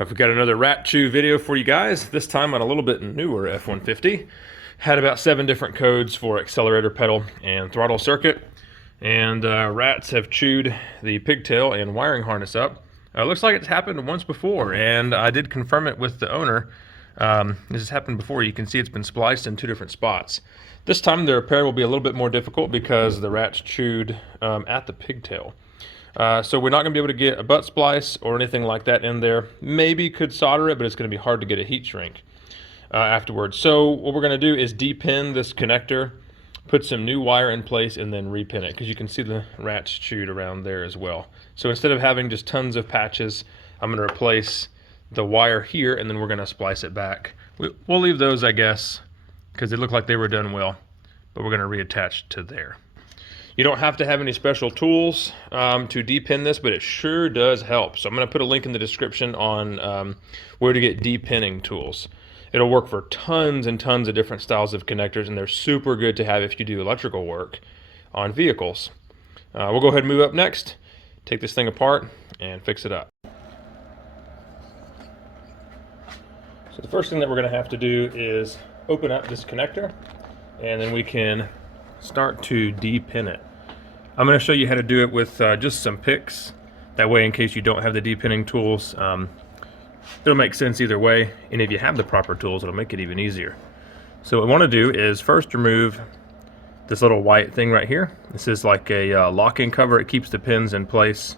I've got another rat chew video for you guys, this time on a little bit newer F-150. Had about 7 different codes for accelerator pedal and throttle circuit, and rats have chewed the pigtail and wiring harness up. Looks like it's happened once before, and I did confirm it with the owner. This has happened before. You can see it's been spliced in 2 different spots. This time the repair will be a little bit more difficult because the rats chewed at the pigtail. So we're not going to be able to get a butt splice or anything like that in there. Maybe could solder it, but it's going to be hard to get a heat shrink afterwards. So what we're going to do is depin this connector, put some new wire in place, and then repin it, because you can see the rats chewed around there as well. So instead of having just tons of patches, I'm going to replace the wire here, and then we're going to splice it back. We'll leave those, I guess, because they look like they were done well, but we're going to reattach to there. You don't have to have any special tools to depin this, but it sure does help. So I'm going to put a link in the description on where to get depinning tools. It'll work for tons and tons of different styles of connectors, and they're super good to have if you do electrical work on vehicles. We'll go ahead and move up next, take this thing apart, and fix it up. So the first thing that we're going to have to do is open up this connector, and then we can start to depin it. I'm going to show you how to do it with just some picks. That way, in case you don't have the depinning tools, it'll make sense either way. And if you have the proper tools, it'll make it even easier. So what we want to do is first remove this little white thing right here. This is like a locking cover. It keeps the pins in place.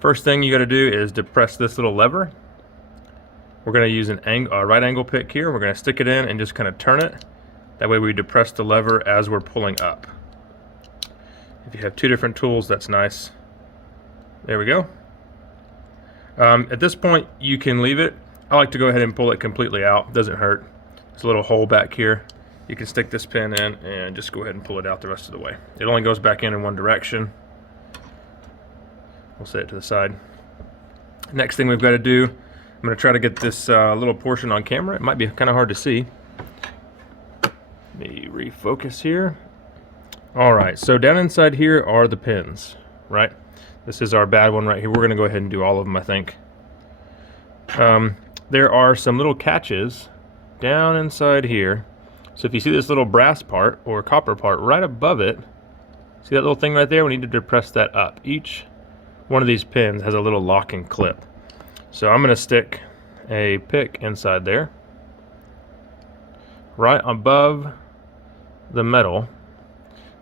First thing you got to do is depress this little lever. We're going to use a right angle pick here. We're going to stick it in and just kind of turn it. That way we depress the lever as we're pulling up. If you have 2 different tools, that's nice. There we go. At this point, you can leave it. I like to go ahead and pull it completely out. It doesn't hurt. There's a little hole back here. You can stick this pin in and just go ahead and pull it out the rest of the way. It only goes back in one direction. We'll set it to the side. Next thing we've got to do, I'm going to try to get this little portion on camera. It might be kind of hard to see. Let me refocus here. Alright, so down inside here are the pins, right? This is our bad one right here. We're going to go ahead and do all of them, I think. There are some little catches down inside here. So if you see this little brass part or copper part right above it, see that little thing right there? We need to depress that up. Each one of these pins has a little locking clip. So I'm going to stick a pick inside there, right above the metal.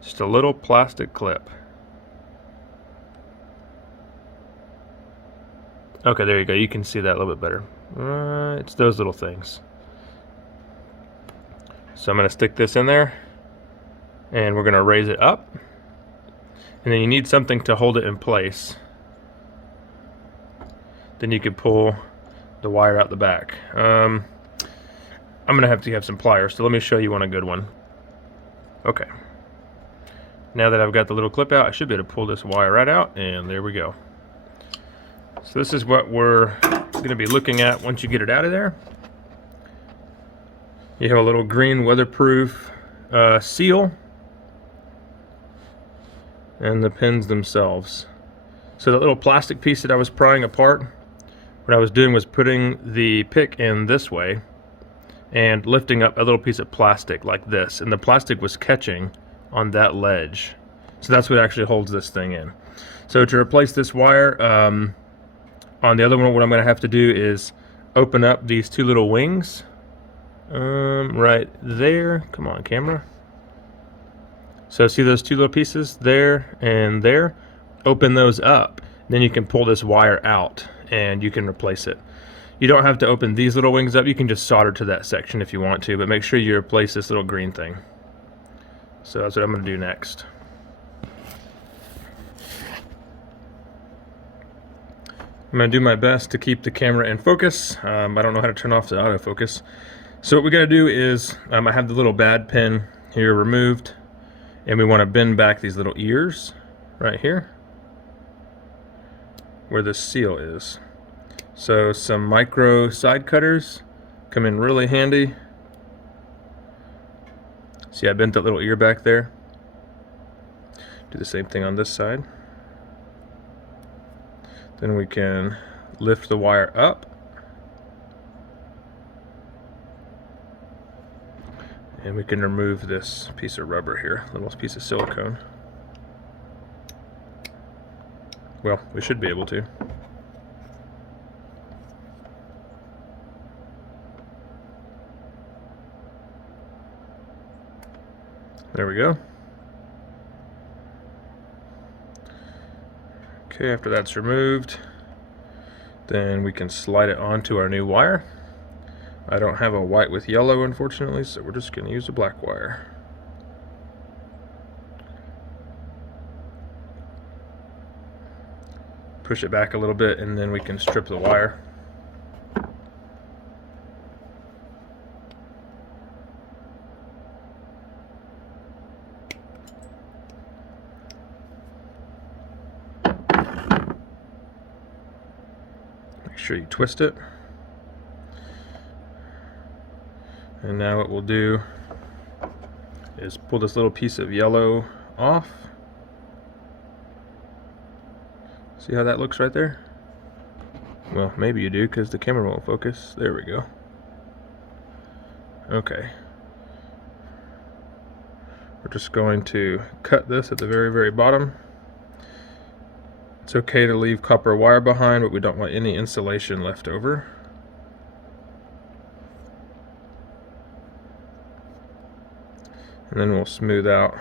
Just a little plastic clip. Okay, there you go. You can see that a little bit better. It's those little things. So I'm going to stick this in there, and we're going to raise it up. And then you need something to hold it in place. Then you can pull the wire out the back. I'm going to have some pliers, so let me show you a good one. Okay. Now that I've got the little clip out, I should be able to pull this wire right out, and there we go. So this is what we're going to be looking at once you get it out of there. You have a little green weatherproof seal, and the pins themselves. So the little plastic piece that I was prying apart, what I was doing was putting the pick in this way and lifting up a little piece of plastic like this, and the plastic was catching on that ledge. So that's what actually holds this thing in. So to replace this wire, on the other one, what I'm going to have to do is open up these 2 little wings right there. Come on, camera. So see those 2 little pieces there and there? Open those up. Then you can pull this wire out and you can replace it. You don't have to open these little wings up. You can just solder to that section if you want to, but make sure you replace this little green thing. So that's what I'm going to do next. I'm going to do my best to keep the camera in focus. I don't know how to turn off the autofocus. So what we got to do is, I have the little bad pin here removed, and we want to bend back these little ears right here where the seal is. So some micro side cutters come in really handy. See, I bent that little ear back there. Do the same thing on this side. Then we can lift the wire up. And we can remove this piece of rubber here, little piece of silicone. Well, we should be able to. There we go. Okay, after that's removed, then we can slide it onto our new wire. I don't have a white with yellow, unfortunately, so we're just going to use a black wire. Push it back a little bit, and then we can strip the wire. Make sure you twist it. And now what we'll do is pull this little piece of yellow off. See how that looks right there? Well, maybe you do because the camera won't focus. There we go. Okay. We're just going to cut this at the very, very bottom. It's okay to leave copper wire behind, but we don't want any insulation left over. And then we'll smooth out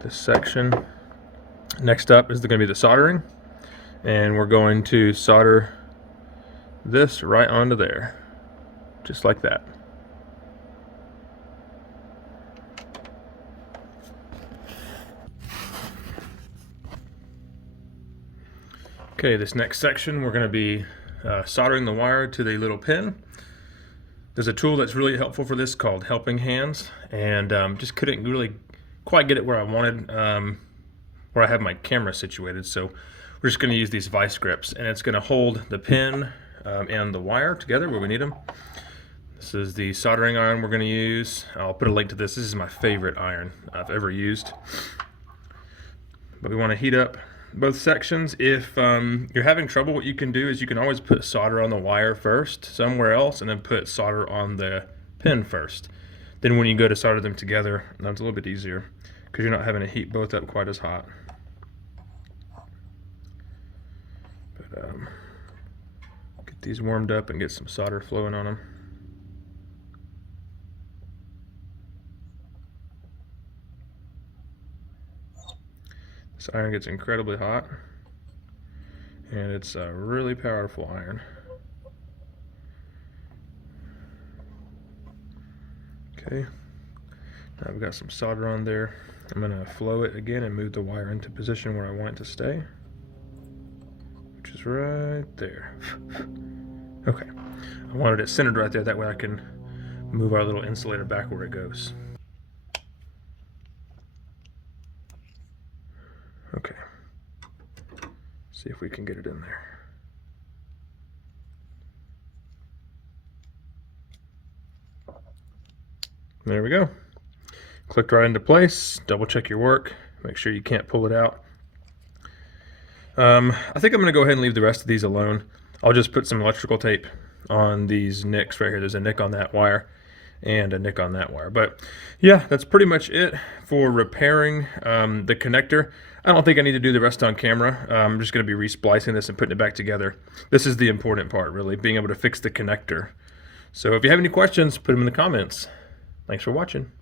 this section. Next up is going to be the soldering, and we're going to solder this right onto there, just like that. Okay, this next section we're going to be soldering the wire to the little pin. There's a tool that's really helpful for this called Helping Hands, and just couldn't really quite get it where I wanted, where I have my camera situated. So we're just going to use these vice grips, and it's going to hold the pin and the wire together where we need them. This is the soldering iron we're going to use. I'll put a link to this. This is my favorite iron I've ever used. But we want to heat up both sections. If you're having trouble, what you can do is you can always put solder on the wire first somewhere else, and then put solder on the pin first. Then when you go to solder them together, that's a little bit easier because you're not having to heat both up quite as hot. But get these warmed up and get some solder flowing on them. This iron gets incredibly hot, and it's a really powerful iron. Okay, now I've got some solder on there. I'm going to flow it again and move the wire into position where I want it to stay, which is right there. Okay, I wanted it centered right there, that way I can move our little insulator back where it goes. Okay, see if we can get it in there. There we go. Clicked right into place. Double check your work. Make sure you can't pull it out. I think I'm going to go ahead and leave the rest of these alone. I'll just put some electrical tape on these nicks right here. There's a nick on that wire and a nick on that wire. But yeah, that's pretty much it for repairing the connector. I don't think I need to do the rest on camera. I'm just going to be resplicing this and putting it back together. This is the important part, really, being able to fix the connector. So if you have any questions, put them in the comments. Thanks for watching.